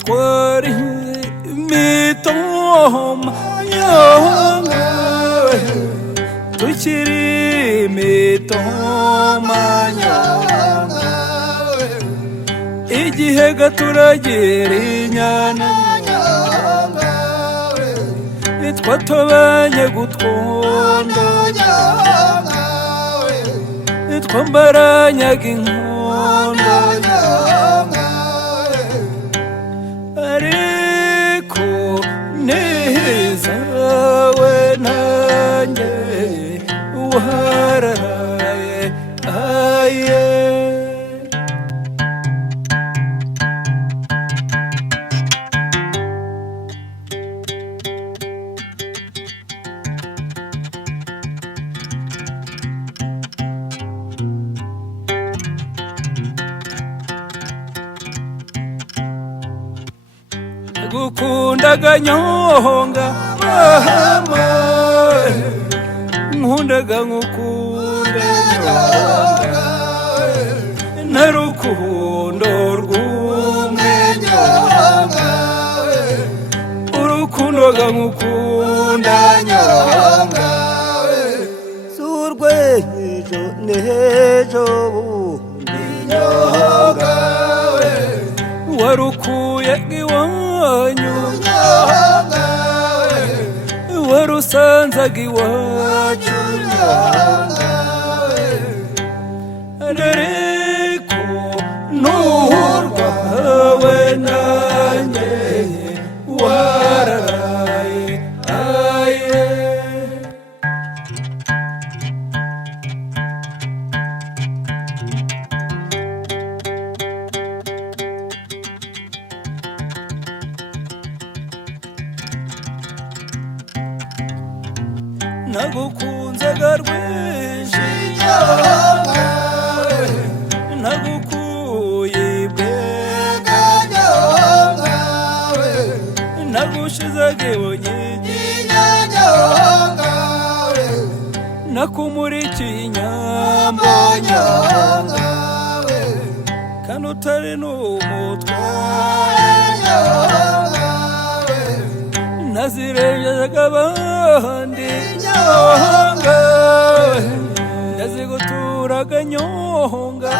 twari mitoma nyonga tukiri mitoma nyonga igihe gaturagera inyana twatobanye gutwondo twambaranyaga inkondo ariko neza we nanjye wararaye aye gukundaga nyonga mama nkundaga ngukunda nyonga narukundo rw'umwe nyonga urukundoga ngukunda nyonga surwejo nejo bundi nyonga warukuye iwanyu nyonga warusanzaga iwacu nyonga ariko n'urwawe nanjye wararaye aye nagukunzaga rwinshi nyonga nagukuye ibwega nyonga nagushizaga ibonyiginya nyonga nakumurikiye inyambo nyonga kandi utari n'umutware nyonga nazirengezaga abandi nyonga ndaziguturaga nyonga